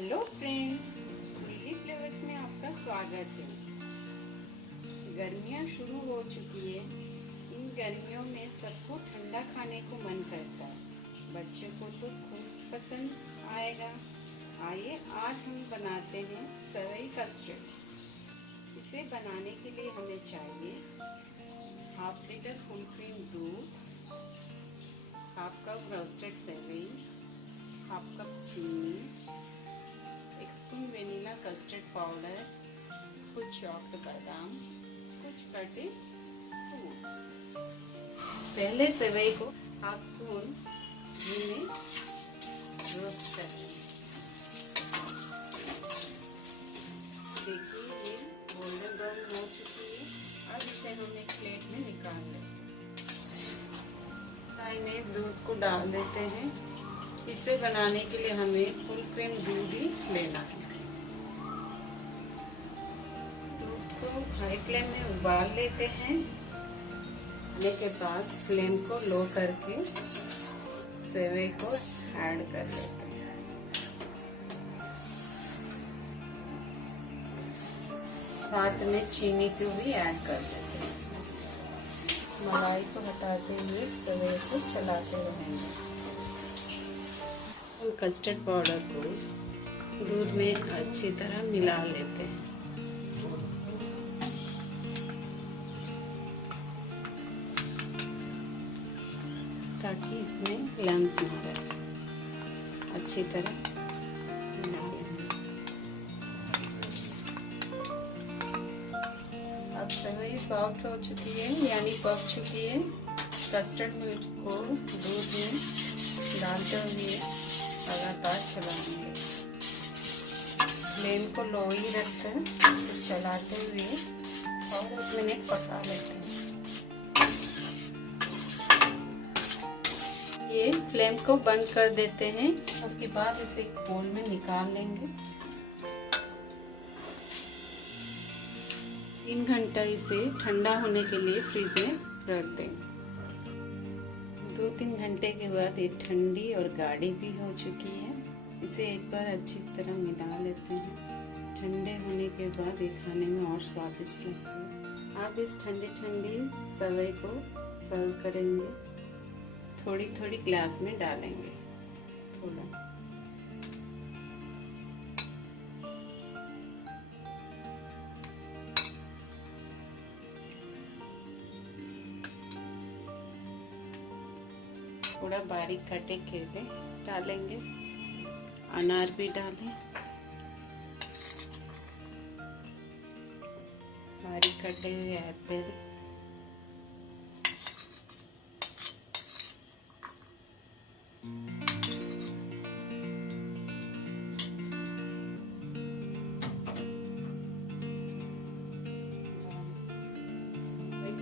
Hello friends, lily flavours में आपका स्वागत है। गर्मियाँ शुरू हो चुकी है। इन गर्मियों में सबको ठंडा खाने को मन करता है। बच्चों को तो खूब पसंद आएगा। आइए आज हम बनाते हैं सेवई कस्टर्ड। इसे बनाने के लिए हमें चाहिए हाफ लीटर फुल क्रीम दूध, हाफ कप रोस्टेड सेवई, हाफ कप चीनी, एक स्पून वेनिला कस्टर्ड पाउडर, कुछ चॉप्ड बादाम, कुछ कटे फ्रूट्स। पहले सेवई को हाफ स्पून घी में रोस्ट कर लेंगे। देखिए ये गोल्डन ब्राउन हो चुकी है। अब इसे हम एक प्लेट में निकाल लेंगे। कढ़ाई में दूध को डाल देते हैं। इसे बनाने के लिए हमें फुल क्रीम दूध ही लेना है। दूध को हाई फ्लेम में उबाल लेते हैं। उबालने के बाद फ्लेम को लो करके सेवई को ऐड कर लेते हैं। साथ में चीनी को भी ऐड कर देते हैं। मलाई को हटाते हुए सेवई को चलाते रहेंगे। कस्टर्ड पाउडर को दूध में अच्छी तरह मिला लेते हैं। ताकि इसमें लम्स ना रहे। अच्छी तरह मिला लेंगे। अब सेवई सॉफ्ट हो चुकी है, यानी पक चुकी है। कस्टर्ड मिल्क को दूध में डालते हुए लगातार चलाएंगे। फ्लेम को लो ही रखकर चलाते हुए और 1 मिनट पका लेते हैं। ये फ्लेम को बंद कर देते हैं। उसके बाद इसे एक बोल में निकाल लेंगे। 3 घंटा इसे ठंडा होने के लिए फ्रिज में रख देंगे। 2-3 घंटे के बाद ये ठंडी और गाढ़ी भी हो चुकी है। इसे एक बार अच्छी तरह मिला लेते हैं। ठंडे होने के बाद ये खाने में और स्वादिष्ट लगता है। आप इस ठंडी सेवई को सर्व करेंगे। थोड़ी थोड़ी ग्लास में डालेंगे। थोड़ा बारीक कटे केले डालेंगे। अनार भी डालें। बारीक कटे हुए एप्पल,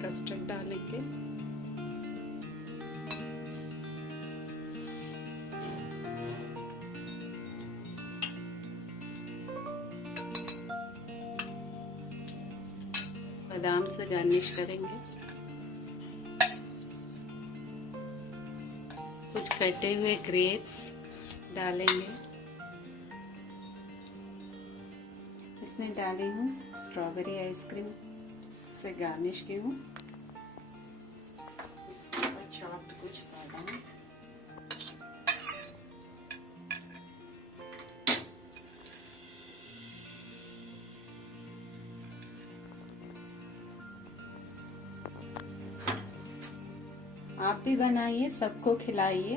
कस्टर्ड डालेंगे। बादाम से गार्निश करेंगे। कुछ कटे हुए ग्रेप्स डालेंगे। इसमें डाली हूँ स्ट्रॉबेरी आइसक्रीम से गार्निश की हूँ। इसके ऊपर चॉप्ड कुछ बादाम, आप भी बनाइए, सबको खिलाइए।